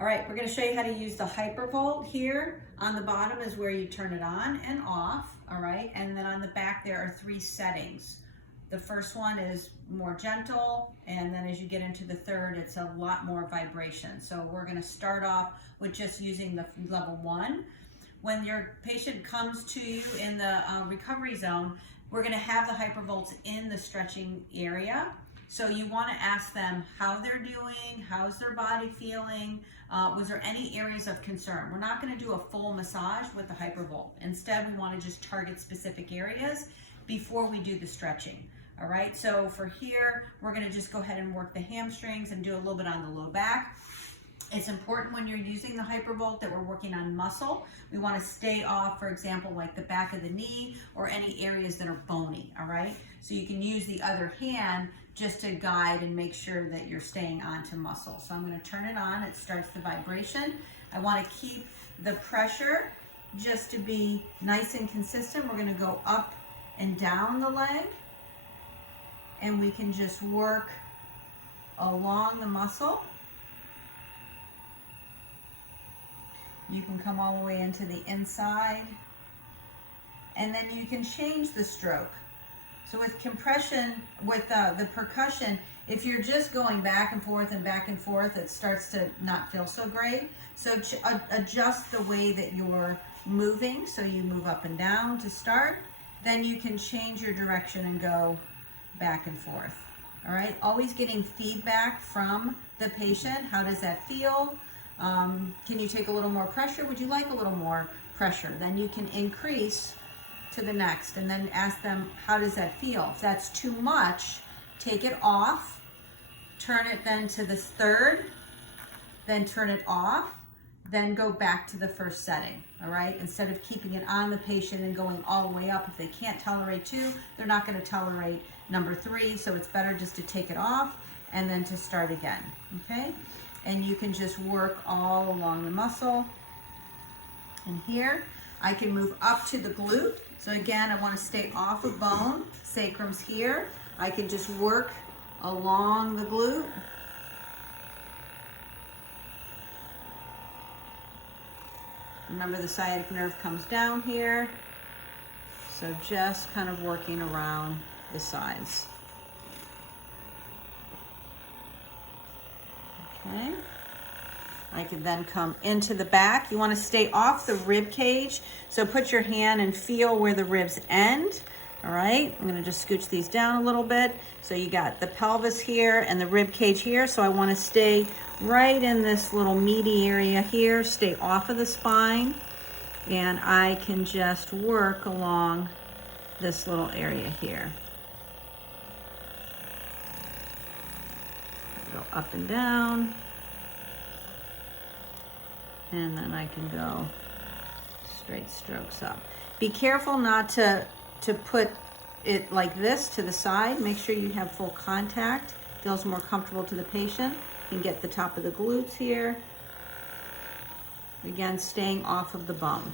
All right, we're gonna show you how to use the Hypervolt. Here on the bottom is where you turn it on and off, all right? And then on the back there are 3 settings. The first one is more gentle, and then as you get into the third, it's a lot more vibration. So we're gonna start off with just using the level 1. When your patient comes to you in the recovery zone, we're gonna have the Hypervolts in the stretching area. So you wanna ask them how they're doing, how's their body feeling, was there any areas of concern? We're not gonna do a full massage with the Hypervolt. Instead, we wanna just target specific areas before we do the stretching. All right, so for here, we're gonna just go ahead and work the hamstrings and do a little bit on the low back. It's important when you're using the Hypervolt that we're working on muscle. We want to stay off, for example, like the back of the knee or any areas that are bony, all right? So you can use the other hand just to guide and make sure that you're staying onto muscle. So I'm going to turn it on. It starts the vibration. I want to keep the pressure just to be nice and consistent. We're going to go up and down the leg, and we can just work along the muscle. You can come all the way into the inside, and then you can change the stroke. So with compression, with the percussion, if you're just going back and forth, it starts to not feel so great. So adjust the way that you're moving. So you move up and down to start, then you can change your direction and go back and forth. All right, always getting feedback from the patient. How does that feel? Can you take a little more pressure? Would you like a little more pressure? Then you can increase to the next and then ask them, how does that feel? If that's too much, take it off, turn it then to the third, then turn it off, then go back to the first setting, all right? Instead of keeping it on the patient and going all the way up. If they can't tolerate 2, they're not gonna tolerate number 3, so it's better just to take it off and then to start again, okay? And you can just work all along the muscle. And here, I can move up to the glute. So again, I want to stay off of bone. Sacrum's here. I can just work along the glute. Remember, the sciatic nerve comes down here. So just kind of working around the sides. Okay. I can then come into the back. You want to stay off the rib cage. So put your hand and feel where the ribs end. All right. I'm going to just scooch these down a little bit. So you got the pelvis here and the rib cage here. So I want to stay right in this little meaty area here. Stay off of the spine. And I can just work along this little area here. Go up and down, and then I can go straight strokes up. Be careful not to put it like this to the side. Make sure you have full contact. Feels more comfortable to the patient. You can get the top of the glutes here. Again, staying off of the bum.